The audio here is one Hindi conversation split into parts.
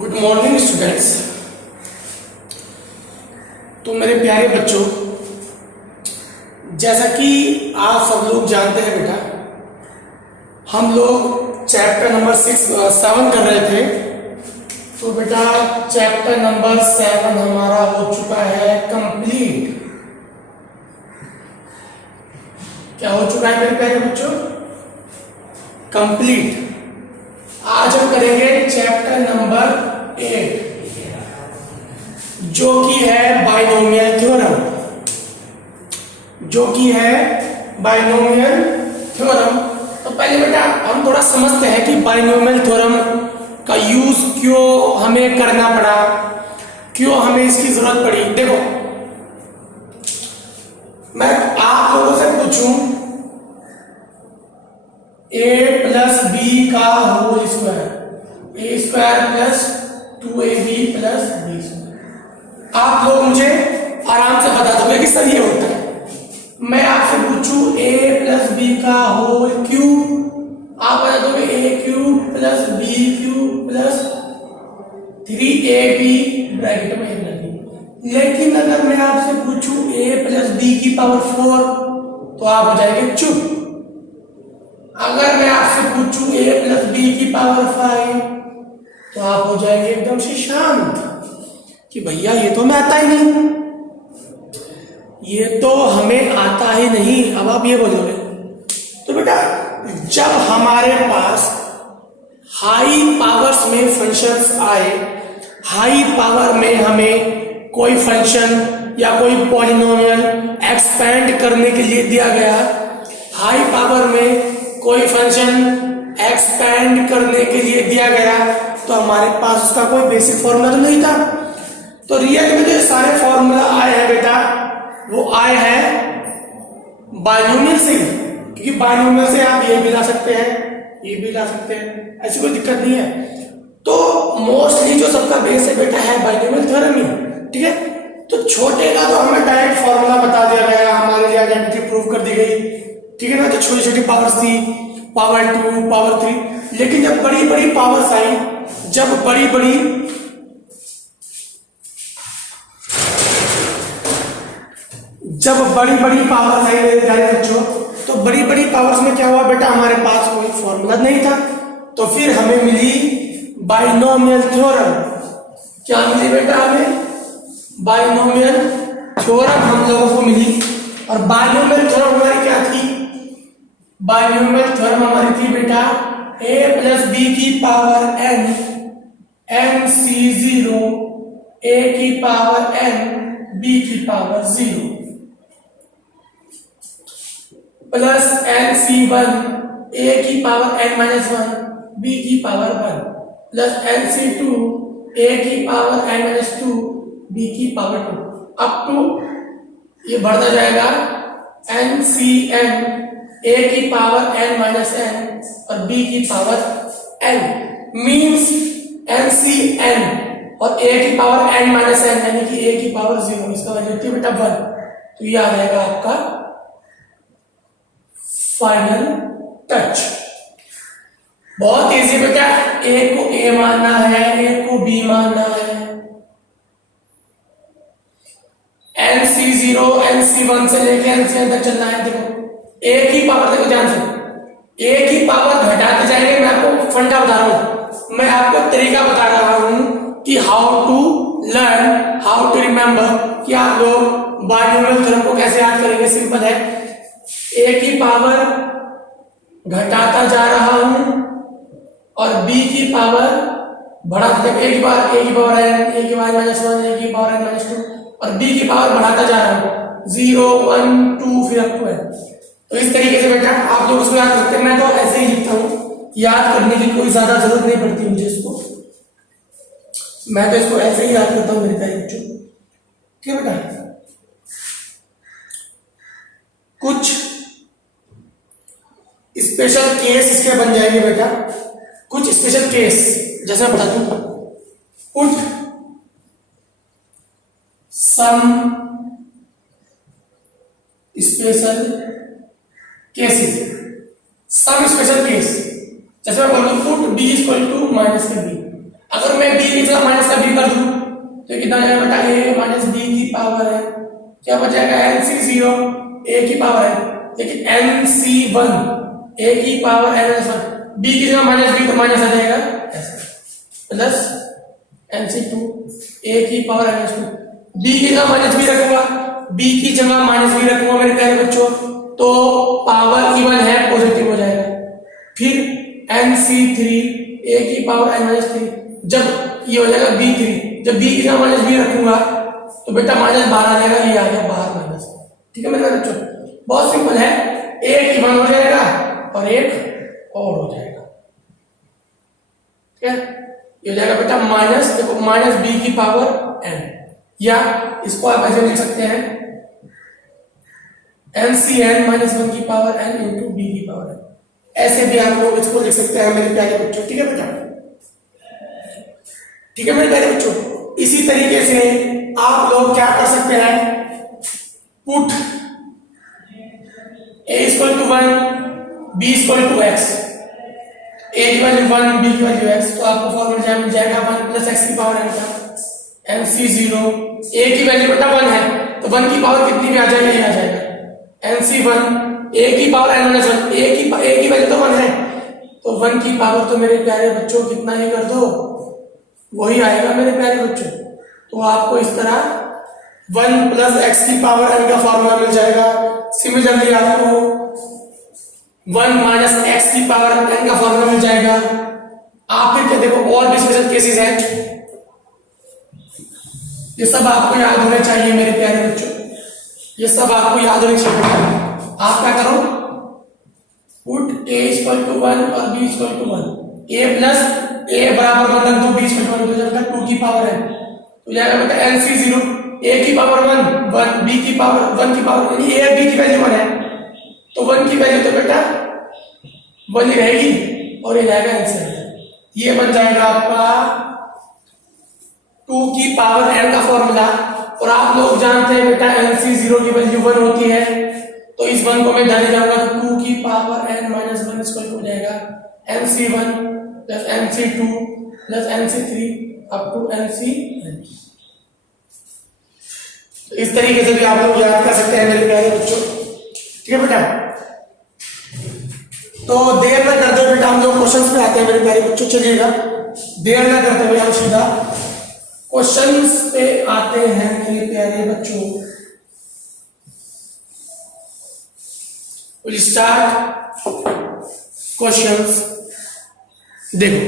Good morning students. तो मेरे प्यारे बच्चों, जैसा कि आप सब लोग जानते हैं बेटा, हम लोग चैप्टर नंबर 7 कर रहे थे। तो बेटा चैप्टर नंबर 7 हमारा हो चुका है कंप्लीट। क्या हो चुका है मेरे प्यारे बच्चों? कंप्लीट। आज हम करेंगे चैप्टर नंबर 8 जो कि है बाइनोमियल थ्योरम। तो पहले बेटा हम थोड़ा समझते हैं कि बाइनोमियल थ्योरम का यूज क्यों हमें करना पड़ा, क्यों हमें इसकी जरूरत पड़ी। देखो, मैं आप लोगों से पूछूं a प्लस बी का whole square, A square plus 2ab plus B square, आप लोग मुझे आराम से बता दोगे कि सर ये होता है। मैं आपसे पूछूं a प्लस बी का होल क्यूब, आप बता दोगे a cube plus B cube plus 3ab bracket में लगी। लेकिन अगर मैं आपसे पूछूं a प्लस बी की पावर 4 तो आप हो जाएंगे चुप। अगर मैं आपसे पूछूं a प्लस बी की पावर 5 तो आप हो जाएंगे एकदम से शांत कि भैया ये तो हमें आता ही नहीं, ये तो हमें आता ही नहीं। अब आप ये बोलोगे। तो बेटा जब हमारे पास हाई पावर्स में फंक्शंस आए, हाई पावर में हमें कोई फंक्शन या कोई पॉलिनोमियल एक्सपेंड करने के लिए दिया गया, हाई पावर में कोई फंक्शन एक्सपेंड करने के लिए दिया गया, तो हमारे पास उसका कोई बेसिक फॉर्मूला तो नहीं था। तो रियल में जो सारे फॉर्मूला आए हैं बेटा, वो आए हैं बाइनोमियल से, क्योंकि बाइनोमियल से आप ये भी ला सकते हैं, ये भी ला सकते हैं, ऐसी कोई दिक्कत नहीं है। तो मोस्टली जो सबका बेस है बेटा है बाइनोमियल थ्योरम ही, ठीक है। तो छोटे का तो हमें डायरेक्ट फॉर्मूला बता दिया गया, हमारे लिए आइडेंटिटी प्रूव कर दी गई, ठीक है ना। जो छोटी छोटी पावर्स थी, पावर 2 पावर 3, लेकिन जब बड़ी बड़ी पावर्स आई, जब बड़ी बड़ी पावर्स आई मेरे प्यारे बच्चों, तो बड़ी बड़ी पावर्स में क्या हुआ बेटा, हमारे पास कोई फॉर्मूला नहीं था। तो फिर हमें मिली बाइनोमियल थ्योरम। क्या मिली बेटा? हमें बाइनोमियल थ्योरम हम लोगों को मिली। और बाइनोमियल थ्योरम हमारी क्या थी? बाइनोमियल थ्योरम हमारी थी बेटा a प्लस बी की पावर n, nc0, a की पावर n, b की पावर 0, प्लस nc1, a की पावर n माइनस 1, b की पावर 1, प्लस nc2, a की पावर n माइनस 2, b की पावर 2, अप टू ये बढ़ता जाएगा ncn, a की पावर n माइनस n और b की पावर n, मीन्स ncn और a की पावर n माइनस n यानी कि a की पावर 0, इसका वैल्यू होती है बेटा 1। तो ये आ जाएगा आपका फाइनल टच। बहुत इजी बेटा, a को a मानना है, a को b मानना है, nc0 nc1 से लेकर nCn तक चलना है। देखो a की पावर, देखो ध्यान से, a की पावर घटाते जाएंगे। मैं आपको फंडा बता रहा हूं, मैं आपको तरीका बता रहा हूं कि how to learn, how to remember, कि आप लोग बाइनोमियल थ्योरम को कैसे याद करेंगे। सिंपल है, a की पावर घटाता जा रहा हूं और b की पावर बढ़ाता, जब a की पावर n, a की पावर माइनस 1, a की पावर n माइनस 2 और b की पावर बढ़ाता जा रहा हूं 0 1 2 फिर अप टू n। तो इस तरीके से बेटा आप लोग उसको याद करते हैं। मैं तो ऐसे ही लिखता हूं, याद करने की कोई ज्यादा जरूरत नहीं पड़ती मुझे इसको, मैं तो इसको ऐसे ही याद करता हूं मेरे प्यारे बच्चों, ठीक है बेटा। कुछ स्पेशल केस इसके बन जाएंगे बेटा, कुछ स्पेशल केस, जैसे मैं बता दूं, put some special cases, some special case, जैसे मैं बोलूं put b equal to minus के b, अगर मैं b की जगह माइनस का b कर दूं तो कितना जाएगा बेटा a माइनस b की पावर है, क्या बच जाएगा nc0 a की पावर है, लेकिन nc1 a की पावर n1 b की जगह माइनस b तो माइनस आ जाएगा ऐसा प्लस nc2 a की पावर n2 b की जगह माइनस b रखूंगा, b की जगह माइनस b रखूंगा मेरे प्यारे बच्चों तो पावर इवन है पॉजिटिव हो जाएगा। फिर nc3 a की पावर n-3 जब ये हो जाएगा b3, जब b की जगह माइनस b रखूंगा तो बेटा माइनस 12 आ जाएगा, ये आ गया बाहर माइनस। ठीक है मेरे प्यारे बच्चों, बहुत सिंपल है, एक इवन हो जाएगा और एक और हो जाएगा। ठीक है, ये हो जाएगा बेटा माइनस, देखो माइनस b की पावर n, या इसको आप ऐसे लिख सकते हैं NCn माइनस 1 की पावर n इंटू b की पावर n, ऐसे भी आप लोग इसको लिख सकते हैं मेरे प्यारे बच्चों। ठीक है बेटा, ठीक है मेरे प्यारे बच्चों, इसी तरीके से आप लोग क्या कर सकते हैं, put a equal to 1 b equal to x, a की वैल्यू 1 b की वैल्यू x, तो आपको फॉर्मूला मिल जाएगा 1 प्लस x की पावर n का nc0, a की वैल्यू बेटा 1 है तो 1 की पावर कितनी भी आ जाएगी, ये आ जाएगा nc1 a की पावर n-1, a की वैल्यू तो 1 है तो 1 की पावर तो मेरे प्यारे बच्चों कितना ही कर दो वही आएगा मेरे प्यारे बच्चों। तो आपको इस तरह 1 प्लस x की पावर n का फॉर्मूला मिल जाएगा। सिमिलरली आपको 1 माइनस x की पावर n का फॉर्मूला मिल जाएगा। आप फिर क्या देखो और भी स्पेशल केसेस हैं, ये सब आपको याद होने चाहिए मेरे प्यारे बच्चों, ये सब आपको याद होने चाहिए। आप क्या करो, पुट a इक्वल टू 1 और b equal to 1, a plus a बराबर 1 रख दो, b इक्वल टू 1 हो जाएगा 2 की पावर n, तो जाएगा बेटा nc0 a की पावर 1 b की पावर 1 की पावर, यानी a और b की वैल्यू 1 है तो 1 की वैल्यू तो बेटा 1 ही रहेगी और ये जाएगा आंसर, ये बन जाएगा आपका 2 की पावर n का फॉर्मूला। और आप लोग जानते हैं बेटा nc0 की वैल्यू 1 होती है तो इस 1 को मैं डाल जाऊंगा तो 2 की पावर n माइनस 1 इक्वल हो जाएगा nc1 plus nc2 plus nc3 up to nc। इस तरीके से भी आप लोग याद कर सकते हैं मेरे प्यारे बच्चों। ठीक है बेटा, तो देर न करते हुए बेटा हम लोग क्वेश्चंस पे आते हैं मेरे प्यारे बच्चों। चलिएगा देर न करते हुए हम सीधा क्वेश्चंस पे आते हैं मेरे प्यारे बच्चों। Will start questions. देखो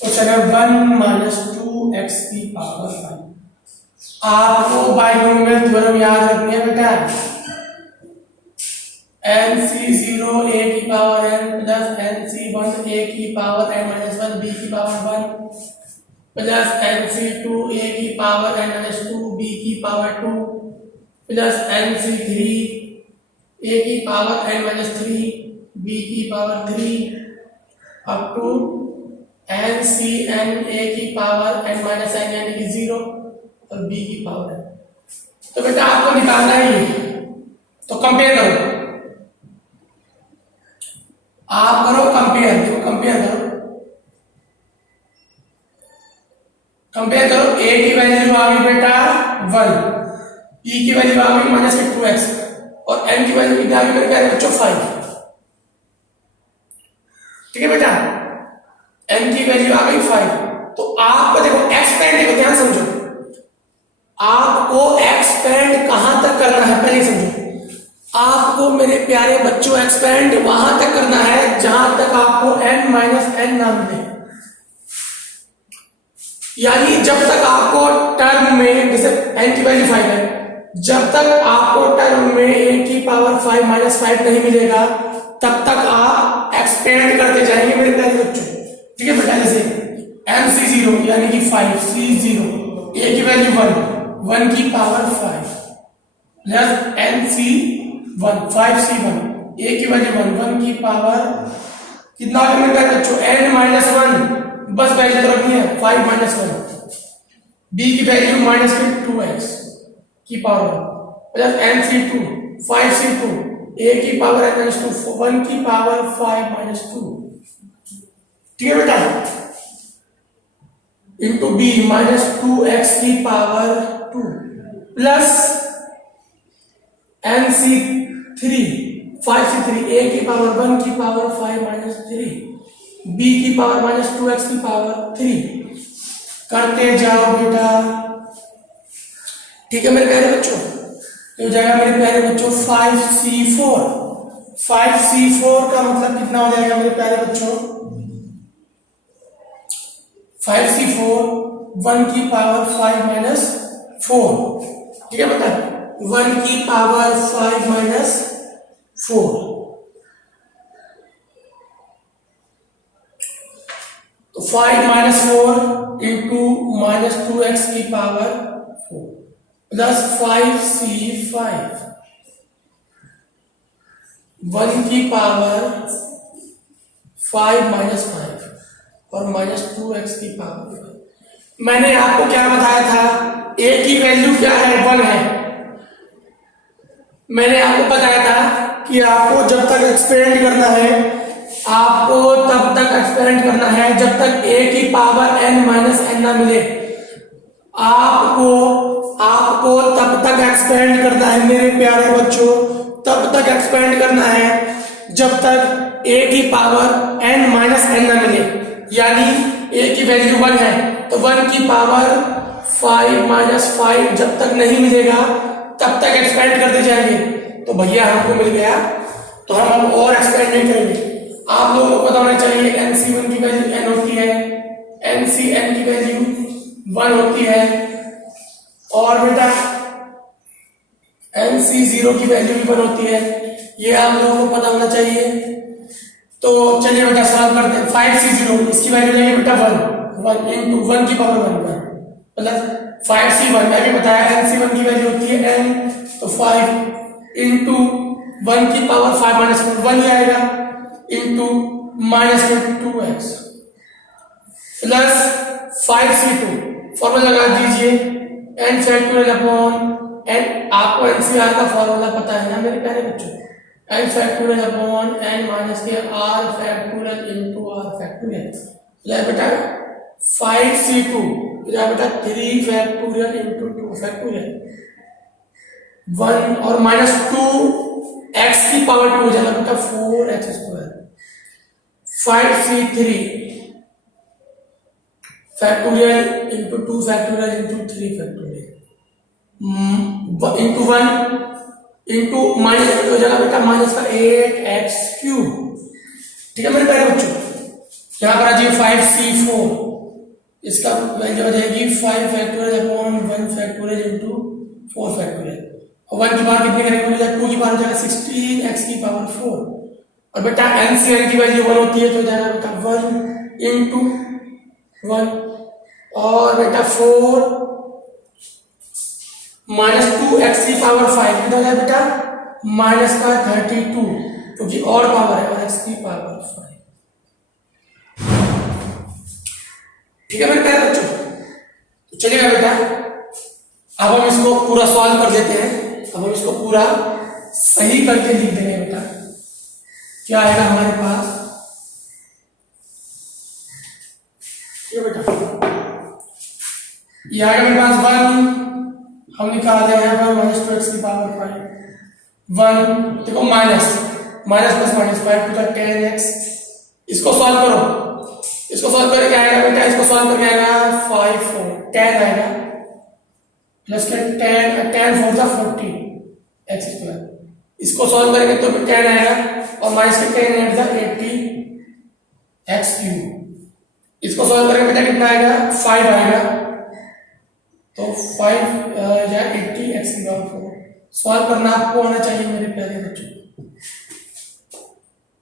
क्वेश्चन है 1 माइनस 2x की पावर 5। आपको बाइनोमियल थ्योरम याद रखनी है बेटा, nc0 a की power n plus nc1 a की पावर n माइनस 1 b की पावर 1 प्लस nc2 a की पावर n माइनस 2 b की पावर 2 प्लस nc3 a की पावर n माइनस 3 b की power 3 up to ncn a की पावर n माइनस n यानी कि 0 और b की पावर n। तो बेटा आपको निकालना है, तो कंपेयर करो, आप करो कंपेयर, देखो कंपेयर करो, कंपेयर करो। a की वैल्यू आ गई बेटा 1, b की वैल्यू आ गई माइनस 2x और n की वैल्यू कितनी आ गई मेरे प्यारे बच्चों 5। ठीक है बेटा, n की वैल्यू आ गई 5। तो आपको देखो एक्सपेंड, देखो ध्यान समझो, आपको एक्सपेंड कहां तक करना है पहले समझो। आपको मेरे प्यारे बच्चों एक्सपेंड वहां तक करना है जहां तक आपको n माइनस n ना मिले, यानी जब तक आपको टर्म में, जैसे n की वैल्यू 5 है, जब तक आपको टर्म में a की पावर 5 माइनस 5 नहीं मिलेगा तब तक आप एक्सपेंड करते जाएंगे मेरे प्यारे बच्चों। ठीक है बेटा, जैसे nc0 यानी कि 5 c0 a की वैल्यू 1 की power 5 plus nc1 5c1 a की वैल्यू 1 की पावर कितना आ गया मेरे प्यारे बच्चों n माइनस 1, बस वैल्यू तो रखनी है 5 माइनस 1, b की वैल्यू माइनस 2x की power plus nc2 5c2 a की पावर n माइनस 2 1 की पावर 5 माइनस 2 ठीक है बेटा, इंटू बी माइनस 2x की power 2 plus NC3 5C3 a की पावर 1 की पावर 5 माइनस 3 b की पावर माइनस 2x की पावर 3 करते जाओ बेटा। ठीक है मेरे प्यारे बच्चों, तो हो जाएगा मेरे प्यारे बच्चों 5C4। 5C4 का मतलब कितना हो जाएगा मेरे प्यारे बच्चों? 5C4 1 की पावर 5 माइनस 4। ठीक है बेटा, 1 की पावर 5 माइनस 4। तो 5 माइनस 4 इंटू माइनस 2x की पावर 4 प्लस 5C5 1 की पावर 5 माइनस 5 और माइनस 2x की पावर 5। मैंने आपको क्या बताया था? a की वैल्यू क्या है? 1 है। मैंने आपको बताया था कि आपको जब तक एक्सपेंड करना है, आपको तब तक एक्सपेंड करना है जब तक a की पावर n माइनस n ना मिले। आपको तब तक एक्सपेंड करना है मेरे प्यारे बच्चों, तब तक एक्सपेंड करना है जब तक a की पावर n माइनस n ना मिले। यानी a की वैल्यू 1 है तो 1 की पावर 5 माइनस 5 जब तक नहीं मिलेगा तब तक एक्सपेंड करते जाएंगे। तो भैया हमको मिल गया तो हम और एक्सपेंड नहीं करेंगे। आप लोगों को पता होना चाहिए NC1 की वैल्यू n होती है, NCn की वैल्यू 1 होती है और बेटा NC0 की वैल्यू भी 1 होती है। ये आप लोगों को पता होना चाहिए। तो चलिए बेटा सॉल्व करते हैं। 5C0 इसकी वैल्यू लेंगे बेटा 1 इंटू 1 की पावर 1 प्लस 5C1 मैं भी बताया NC1 की वैल्यू होती है n, तो 5 इंटू 1 की पावर 5 माइनस 1 ही आएगा into minus 2x plus 5C2 formula लगा दीजिए n फैक्टोरियल अपॉन n। आपको NCR का फॉर्मूला पता है ना मेरे प्यारे बच्चों? n factorial upon n minus के r factorial into r factorial. बेटा 5C2 बेटा 3 फैक्टोरियल इंटू 2 फैक्टोरियल 1 और माइनस 2x की पावर 2 हो जाएगा बेटा 4x square. 5C3 factorial into 2 factorial into 3 factorial into 1 into minus हो जाएगा बेटा माइनस का 8x क्यूब। ठीक है मेरे प्यारे बच्चों, यहाँ पर आ जाइए 5C4 इसका वैल्यू हो जाएगी 5 factorial upon 1 factorial into 4 factorial और 1 की पावर कितनी करेंगे? 2 की पावर हो जाएगा 16x की पावर 4 और बेटा NCn की वैल्यू 1 होती है तो हो जाएगा बेटा 1 इंटू 1 और बेटा 4 माइनस 2x की पावर 5 कितना हो जाएगा बेटा माइनस का 32 क्योंकि और पावर है और x की पावर 5। ठीक है मेरे प्यारे बच्चों, तो चलिएगा बेटा अब हम इसको पूरा सॉल्व कर देते हैं। अब हम इसको पूरा सही करके लिख देंगे बेटा। क्या आएगा हमारे पास? ये बेटा ये आएगा मेरे पास 1 हम निकाल रहे हैं माइनस 2x की पावर 5 1 देखो minus plus minus 5 to the 10x। इसको सॉल्व करो, इसको सॉल्व करके क्या आएगा बेटा? इसको सॉल्व करके आएगा 5 4 10 आएगा प्लस के 10 4 40 x स्क्वायर। इसको सॉल्व करेंगे तो 10 आएगा और माइनस के 10 8 80 x क्यूब। इसको सॉल्व करेंगे बेटा कितना आएगा? 5 आएगा तो 5 या 80 x की पावर 4। सॉल्व करना आपको आना चाहिए मेरे प्यारे बच्चों।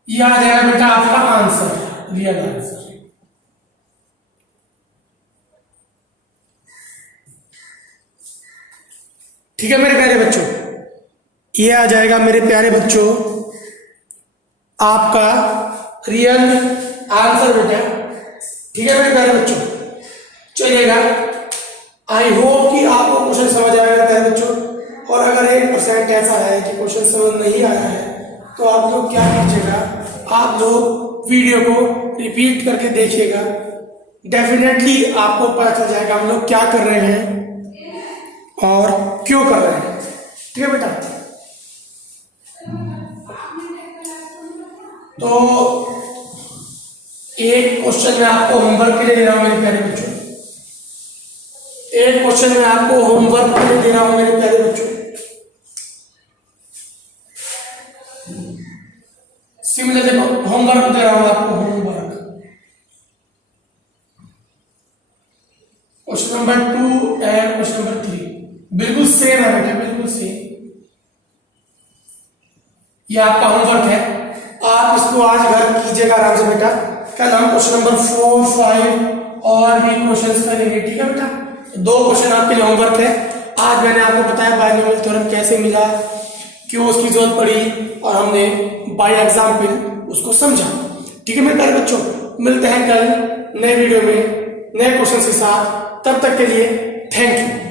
ये आ जाएगा बेटा आपका आंसर, रियल आंसर। ठीक है मेरे प्यारे बच्चों, ये आ जाएगा मेरे प्यारे बच्चों आपका रियल आंसर बेटा। ठीक है मेरे प्यारे बच्चों, चलिएगा आई होप कि आपको क्वेश्चन समझ आएगा प्यारे बच्चों। और अगर 1% ऐसा है कि क्वेश्चन समझ नहीं आया है तो आप लोग क्या कीजिएगा, आप लोग वीडियो को रिपीट करके देखिएगा, डेफिनेटली आपको पता चल जाएगा हम लोग क्या कर रहे हैं और क्यों कर रहे हैं। ठीक है बेटा, तो एक क्वेश्चन मैं आपको होमवर्क के लिए दे रहा हूं मेरे प्यारे बच्चों, एक क्वेश्चन मैं आपको होमवर्क के लिए दे रहा हूं मेरे प्यारे बच्चों। सिमिलर होमवर्क दे रहा हूं आपको, homework question number 2 and question number 3 बिल्कुल सेम है बेटा, बिल्कुल सेम। ये आपका होमवर्क है, आप इसको आज घर कीजिएगा आराम से बेटा। कल हम क्वेश्चन नंबर 4, 5 और भी क्वेश्चंस करेंगे। ठीक है बेटा, तो 2 क्वेश्चन आपके लिए होमवर्क है। आज मैंने आपको बताया बायनोमियल थ्योरम कैसे मिला, क्यों उसकी जरूरत पड़ी, और हमने बाय एग्जाम्पल उसको समझा। ठीक है मेरे प्यारे बच्चों, मिलते हैं कल नए वीडियो में नए क्वेश्चन के साथ। तब तक के लिए थैंक यू।